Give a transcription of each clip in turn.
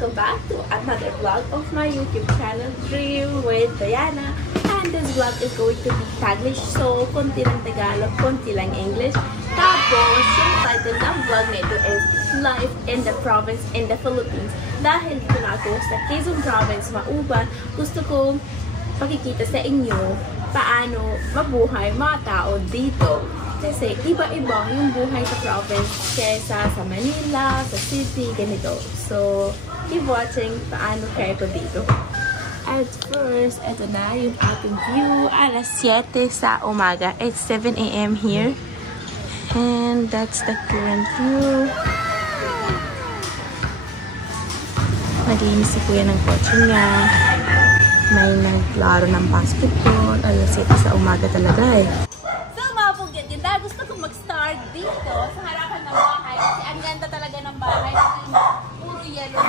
welcome back to another vlog of my YouTube channel, Dream with Diana. And this vlog is going to be Taglish, so konti lang Tagalog, konti lang English. Tapos, yung title ng vlog nito is Life in the Province in the Philippines. Dahil dito na ako sa Quezon Province, Mauban, gusto kong pakikita sa inyo paano mabuhay mga tao dito. Kasi iba-iba yung buhay sa province kesa sa Manila, sa city, ganito. So, keep watching paano kayo ko dito. At first, ito na yung ating view. Alas 7 sa umaga. It's 7 AM here. And that's the current view. Naglinis si kuya ng kotse niya. May naglaro ng basketball. Alas 7 sa umaga talaga eh. Ganda, gusto kong mag-start dito sa harapan ng bahay kasi ang ganda talaga ng bahay kasi puro yellow.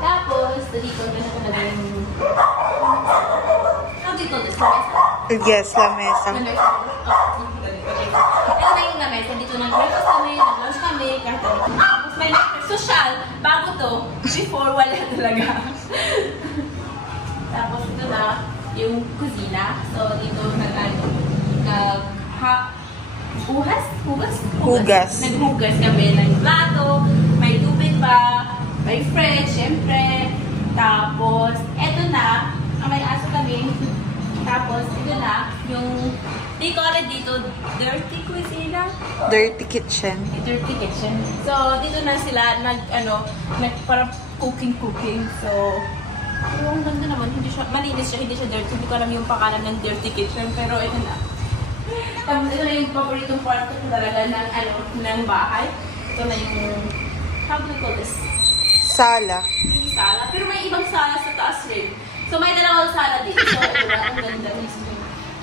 Tapos, dito na talaga yung dito, lamesa? Yes, lamesa. Ito na yung lamesa. Dito nag-breakfast kami, nag-lunch kami, tapos may social. Bago to, before wala talaga. Tapos ito na yung kusina. So dito naghugas kami ng plato, may tubig pa, may fresh, syempre. Tapos ito na, may aso kami. Tapos ito na yung di ko alam dito, dirty kusina. Dirty kitchen. Dirty kitchen. So dito na sila parang cooking. So yung ganda naman, malinis siya, hindi siya dirty. Hindi ko alam yung pangalan ng dirty kitchen, pero ito na. Tapos ito na yung paboritong part ko talaga ng bahay. Ito na yung, how do you call this? Sala. Hindi sala, pero may ibang sala sa taas rin. So may dalawang sala dito. So ito na, ang ganda mismo.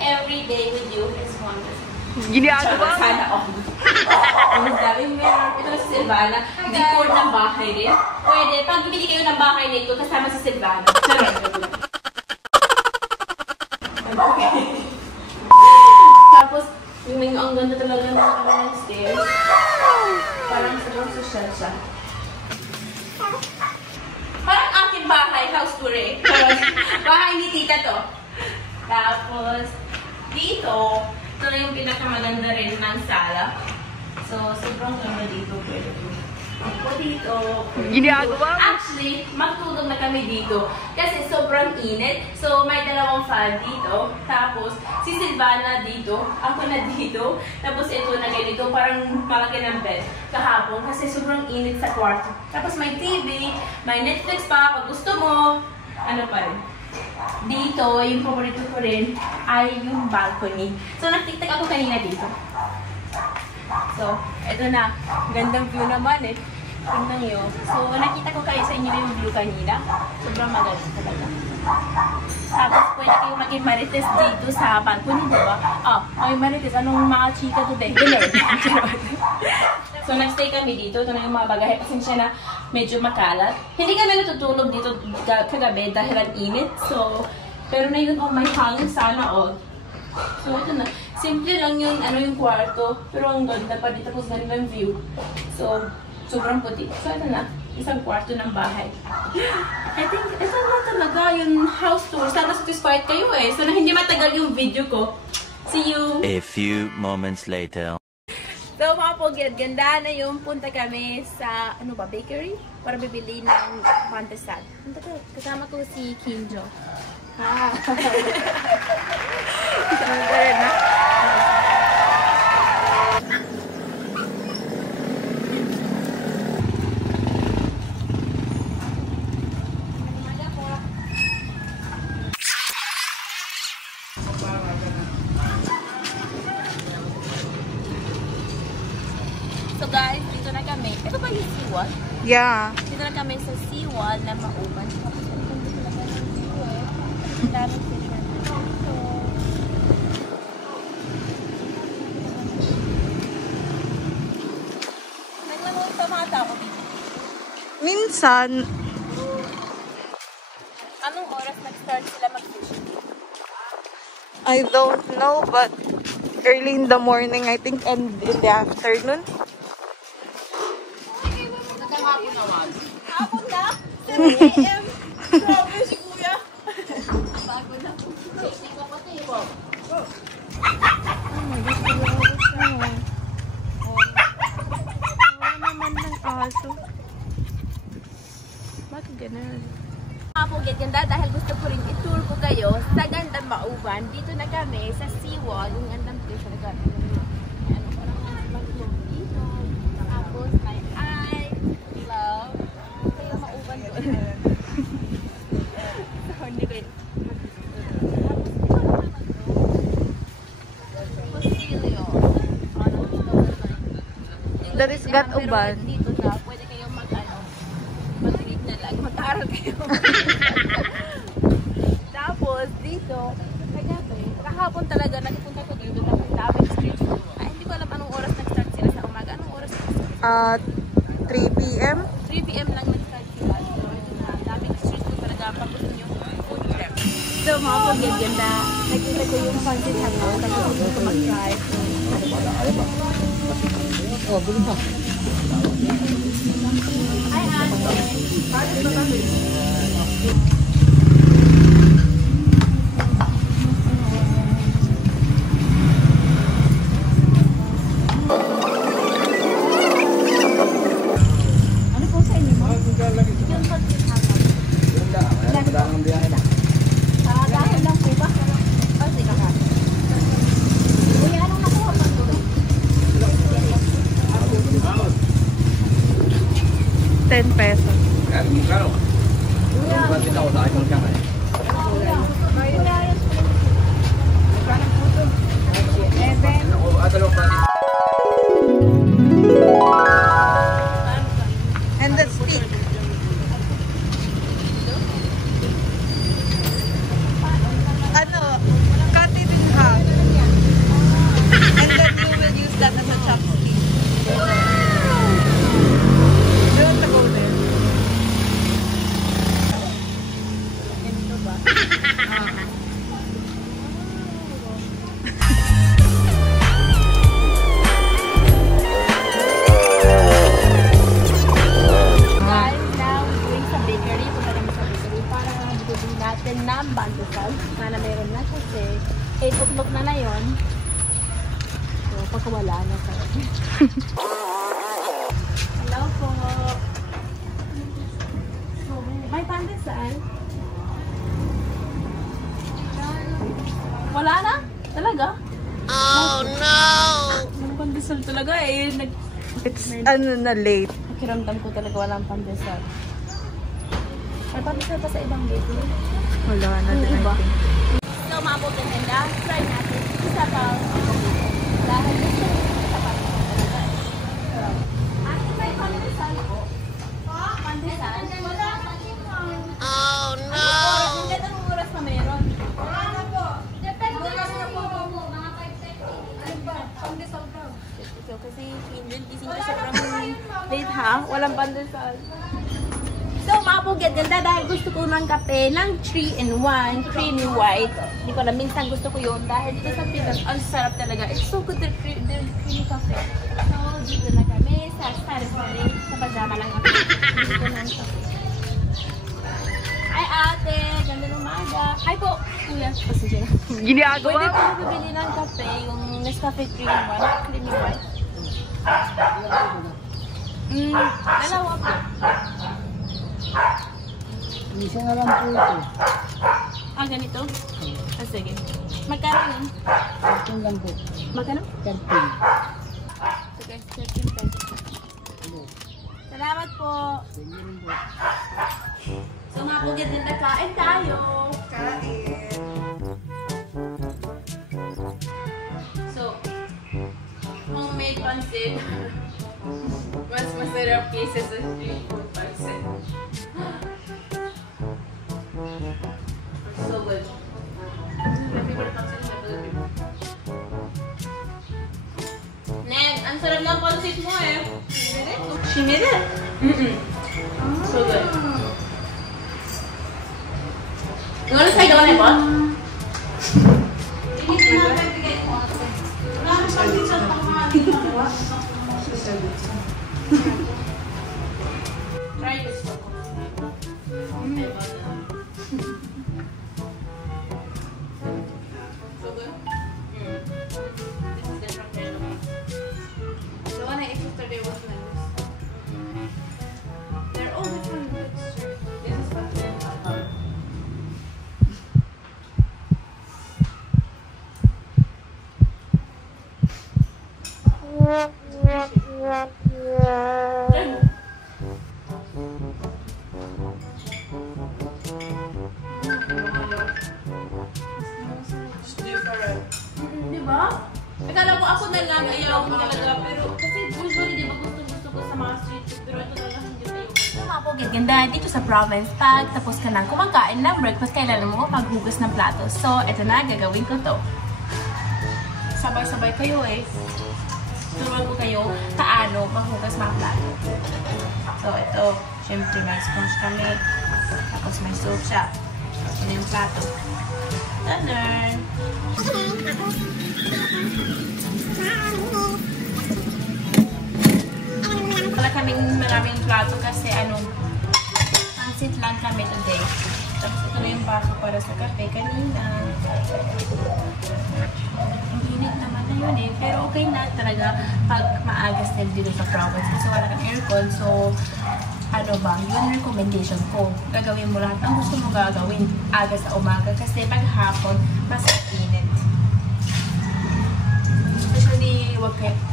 Every day with you is wonderful. Ginagawa? Sana all. Ang daming meron. Ito na si Silvana. Decor ng bahay rin. Pwede. Pag bibili kayo ng bahay nito, kasama si Silvana. Okay. Tapos, yung ang ganda talaga ng stairs. Parang sobrang social siya. Parang aking bahay, house tour eh. Bahay ni tita to. Tapos, dito, ito na yung pinakamaganda rin ng sala. So, sobrang ganda dito. Pwede po. Ako dito. Ginagawa? Actually, magtulog na kami dito. Kasi sobrang init. So, may dalawang fan dito. Tapos, si Silvana dito. Ako na dito. Tapos, ito na ganito. Parang malaki ng bed. Kahapon. Kasi sobrang init sa kwarto. Tapos, may TV. May Netflix pa. Pag gusto mo. Ano pa rin. Dito, yung paborito ko rin ay yung balcony. So, nag-tiktak ako kanina dito. So, eto na. Gandang view naman eh. Tingnan nyo. So, nakita ko kayo sa inyo yung view kanina. Sobrang maganda talaga. Tapos, pwede kayong maging marites dito sa balcony, diba? Ay marites. Anong mga chika today? So, nag-stay kami dito. Ito na yung mga bagahe. Pasensya na medyo makalat. Hindi kami natutulog dito kagabi dahil ang init. So, pero na yun, may hangin sana all. So, ito na. Simple lang yun, yung kwarto. Pero ang ganda pa dito. Tapos ganda ng view. So, sobrang puti. So, ito na. Isang kwarto ng bahay. I think, ito na talaga yung house tour. Sana satisfied kayo eh. So, na hindi matagal yung video ko. See you! A few moments later. So mga Pogi, ganda na yung punta kami sa, bakery? Para bibili ng pandesal. Kasama ko si Kinjo. So guys, dito na kami. Ito ba yung seawall? Yeah. Dito na kami sa seawall na Mauban. Tapos ito talaga ng view eh. Ang daming fishermen dito. Naglamon pa mga tao dito. Minsan. Anong oras nag-start sila mag-fishing? I don't know, but early in the morning, I think, and in the afternoon. Grabe si kuya. Bago na po. Hindi ko pati po. Naman ng aso. Bakit ganun? Mga Ganda, dahil gusto ko rin i-tour ko kayo sa Ganda, Mauban. Dito na kami sa seawall. Yung gandang place na nagkakaroon. Ano ko lang mag-vlog dito. Tapos may love. Kayo Mauban doon. So, hindi ko There is gat uban. Dito na, pwede kayong mag-read na lang. Mag-aaral kayo. Tapos, dito, kagabi, kahapon talaga, nagpunta ko dito, tapos daming street food. Ay, hindi ko alam anong oras nag-start sila sa umaga. Anong oras nag-start? 3 p.m. 3 p.m. lang nag-start sila. So, ito na, daming street food talaga pag gusto nyo food trip. So, mga Ganda, nakita ko yung pancit hangout, tapos gusto ko mag-try. Oh, bulong pa. Hi, ate. Ano po sa inyo? Yung pancit hangout. Madamang biyahe na. Dahil lang po ba? O, sige ka. Kuya, anong nakuha pa ito? 10 pesos. Kano? Bakit ako sa akin ka nga? And the stick. Ano? Cut it in half. And then you will use that as a chopstick. Do you want to go there? Guys, now we're going sa bakery. Punta kami sa bakery para bibili natin ng bandusal. Sana meron na kasi 8 o'clock na yun. So, pagkawala na sa Hello po. May pandesal? Wala na? Talaga? Oh no! May pandesal talaga eh. It's na late. Nakiramdam ko talaga walang pandesal. May pandesal pa sa ibang bakery. Wala na din. Iba. So, mga Ganda, try natin. Isa pa. Dahil gusto ko isa pa. Ate, may pandesal po. Pandesal? Oh no! Hindi anong oras na meron? Wala na po. Depende na po. Mga 5:30. Pandesal po. So, kasi gising ko sobrang late ha. Walang pandesal. So, mga Ganda, dahil gusto ko ng kape ng 3-in-1, creamy white. Hindi ko na, minsan gusto ko yun. Dahil dito sa Pinas, ang sarap talaga. It's so good, the creamy cafe. So, dito na kami sa Starbucks. Sa pajama lang ako. Dito na ang kape. Ay, ate! Ganda ng umaga. Hi po! Kuya, pasensya na. Ginagawa Pwede po bibili ng kape, yung Nescafe 3-in-1, creamy white. Dalawa po. Isa na lang po ito. Ah, ganito? Ah, sige. Magkano yun? 13 lang po. Magkano? 13. Sige, 13 pesos. Salamat po. Sige rin po. So, mga Ganda, kain tayo. Kain. So, homemade pancit. Mas masarap kaysa sa street food pancit. So good. My favorite pancit sa Philippines. Ned, ang sarap ng pancit mo eh. She made it? So good. You wanna try the one I bought? Try this one. Diba? Akala ko ako na lang, ayaw ko talaga. Pero kasi usually, diba, gusto ko sa mga street food. Pero ito na lang, hindi tayo. Mga Pogi, Ganda, dito sa province, pag tapos ka na kumakain ng breakfast, kailangan mo maghugas ng plato. So, ito na, gagawin ko to. Sabay-sabay kayo eh. Turuan ko kayo paano maghugas mga plato. So, ito, syempre may sponge kami. Tapos may soap siya. Ito yung plato. Tanan! Wala kaming maraming plato kasi pansit lang kami today. Tapos ito na yung baso para sa kape kanina. Ang init naman na yun eh. Pero okay na talaga pag maaga still dito sa province. Kasi wala kang aircon. So, yun recommendation ko. Gagawin mo lahat ang gusto mo gagawin aga sa umaga. Kasi pag hapon, mas init. Especially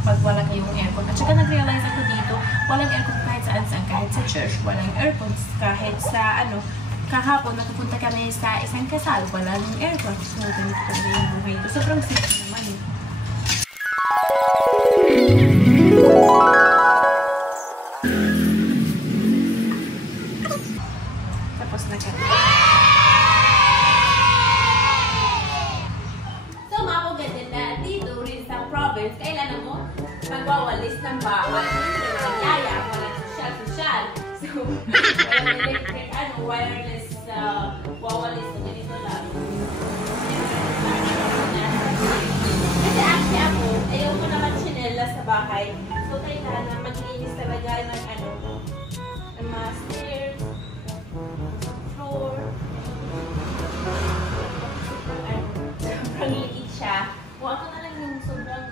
pag wala kayong aircon. At saka nag-realize ako dito, walang aircon kahit saan-saan. Kahit sa church, walang aircon. Kahit sa kahapon, nakapunta kami sa isang kasal, wala ng aircon. So, ganito talaga yung buhay ko. Sobrang simple naman eh. Tapos na kami. So, mga Pogi, dito rin sa province, kailangan mo magwawalis ng bahay. Hindi walang yaya, walang social. So, walang electric, wireless wawalis na ganito lang. Kasi actually ako, ayaw ko naman chinela sa bahay. So, kailangan maglinis talaga ng mga stairs, floor. Sobrang liit siya. O ako na lang yung sobrang,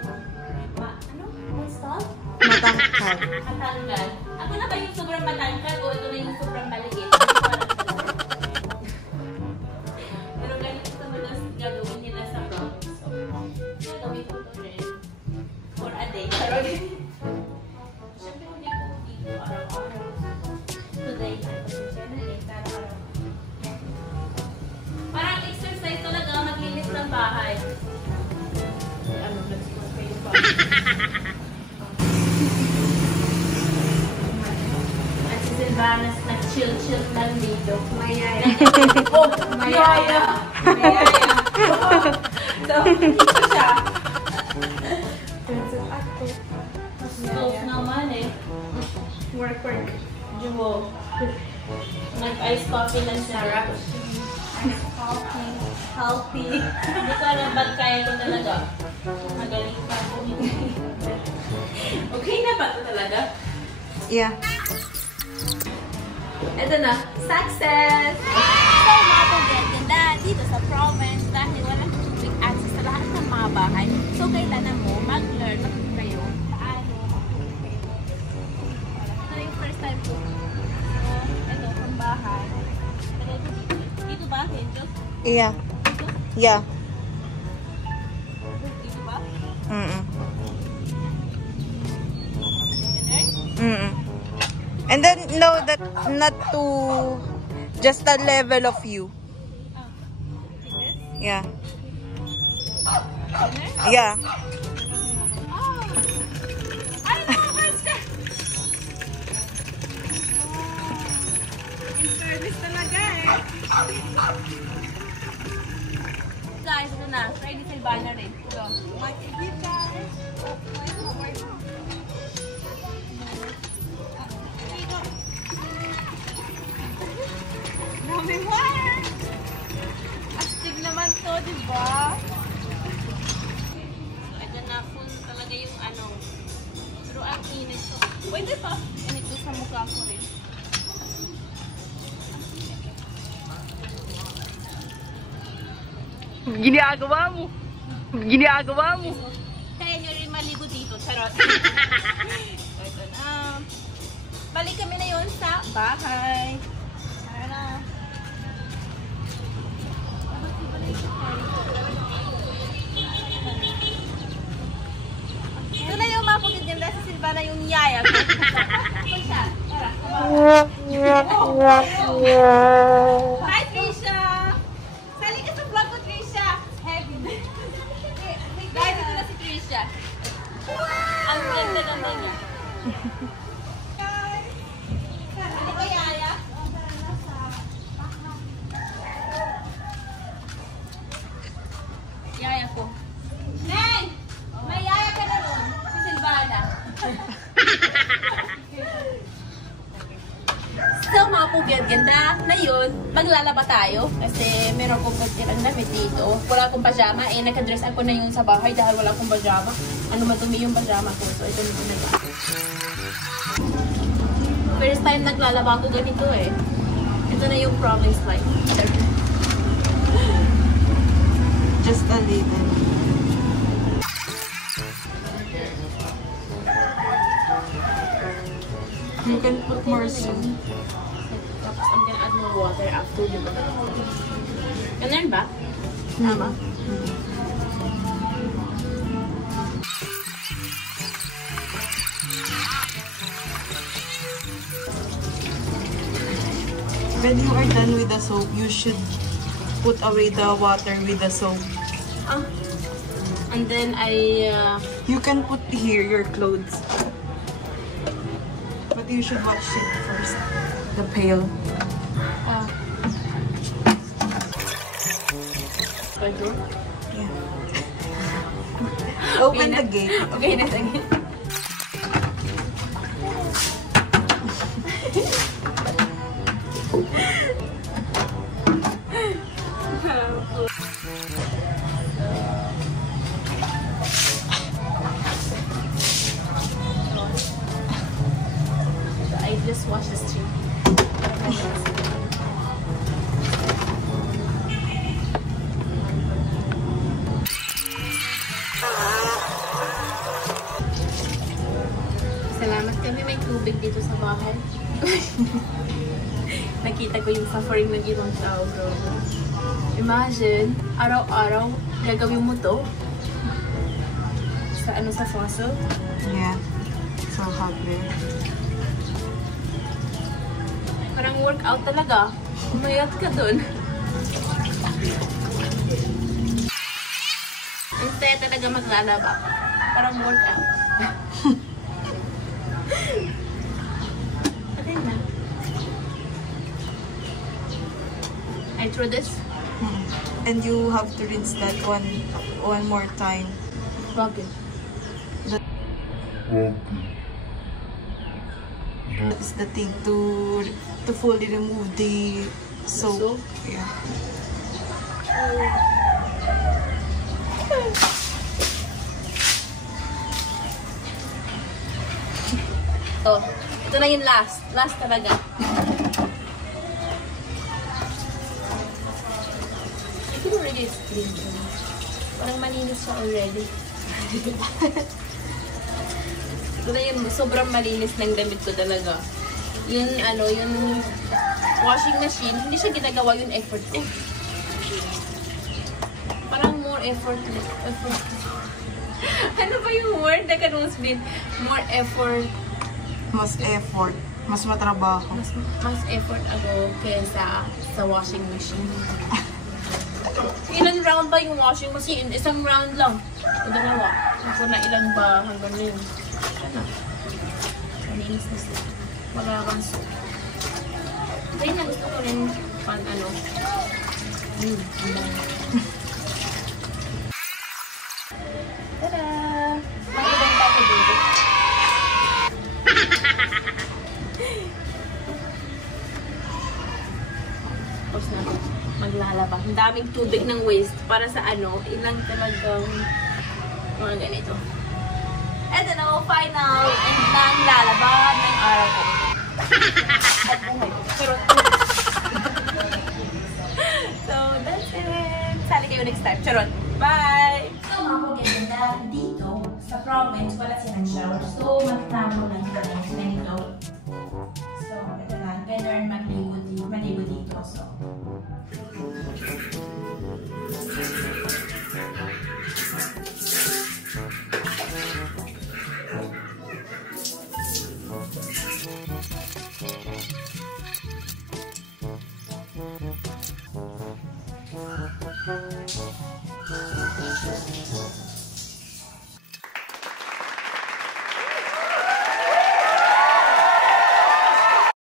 install? Matangkad. Matangkad. Ako na ba yung sobrang matangkad o ito na yung sobrang maliit? Pero ganito sa malas gagawin nila sa province. So, gagawin ko ito rin for a day. Pero siyempre hindi ko dito araw-araw. Today, parang exercise talaga maglinis ng bahay. Nag-spot kayo pa. At si Silvanas nag-chill-chill lang dito. Mayaya. Oh, mayaya. Mayaya. So, dito siya. Stove naman eh. Work. Juho. Nag-ice coffee lang siya. Healthy. Hindi ko alam ba't kaya ko talaga. Magaling pa ako. Okay na ba ito talaga? Yeah. Ito na. Success! So, mga Pogi, Ganda dito sa province dahil walang quick access sa lahat ng mga bahay. So, kailangan mo mag-learn kayo paano mag-prepare. Ito yung first time ko. So, ito, from bahay. Dito ba? Dito? Yeah. Yeah. Dito ba? And then know that not to just the level of you. Yeah. Yeah. Guys, ito na. Try this Silvana rin. Ito. Daming water! Astig naman to, diba? So, ito na full talaga yung pero ang init to. Pwede pa. Init to sa mukha ko rin. Ginagawa mo. Kaya nyo rin maligo dito. Charot. Ito na. Balik kami na yun sa bahay. Tara na. Ito na yung mga Pumunta na yung yaya ko. Hi, Trisha! Sali ka sa vlog ko, Trisha! Heavy. Guys, ito na si Trisha. Ang ganda niya. Sali ka, yaya? Yaya ko. Neng! May yaya ka na ron. Si Silvana. So mga Pogi at Ganda, ngayon, maglalaba tayo. Kasi meron kong pagtirang damit dito. Wala akong pajama. Nakadress ako na yun sa bahay dahil wala akong pajama. Madumi yung pajama ko. So ito na talaga. First time naglalaba ako ganito eh. Ito na yung province life. Just a little. You can put more soon. Tapos I'm gonna add more water after the ganun ba? Tama? When you are done with the soap, you should put away the water with the soap. And then You can put here your clothes. But you should wash it first. The pail. Yeah. Open the gate. Okay na, sige. I just washed the street. Salamat kami may tubig dito sa bahay. Nakita ko yung suffering ng ibang tao, bro. Imagine, araw-araw gagawin mo to sa fossil. Yeah. So hot there. Parang workout talaga. Umayat ka dun. Instead talaga maglalaba. Parang workout. Okay na. I threw this. And you have to rinse that one more time. Bakit? That's the thing to fully remove the soap. Yeah. Oh, ito na yung last. Last talaga. I can already explain to you. Parang malinis siya already. Ito na yun, sobrang malinis ng damit ko talaga. Yung yung washing machine, hindi siya ginagawa yung effort ko. Parang more effort. Ano ba yung word na kanong spin? More effort. Mas effort. Mas matrabaho. Mas effort ako kaysa sa washing machine. Ilan round ba yung washing machine? Isang round lang. O dalawa. Kung na ilan ba hanggang na yun. Ano? Maninis na sila. Wala kang soup. Kaya na gusto ko rin pan ano. Tada! Magibang pa ko dito. Tapos na maglalaba. Ang daming tubig ng waste para sa ano, ilang talagang mga ganito. Ito na, final and nang lalaba ng araw ko. At buhay ko. Pero, so, that's it. Sali kayo next time. Charot. Bye! So, mga pagkaganda, dito, sa province, wala silang shower. So, magtamo lang sila ng ganito. So, ito na. Ganun maligo dito. So,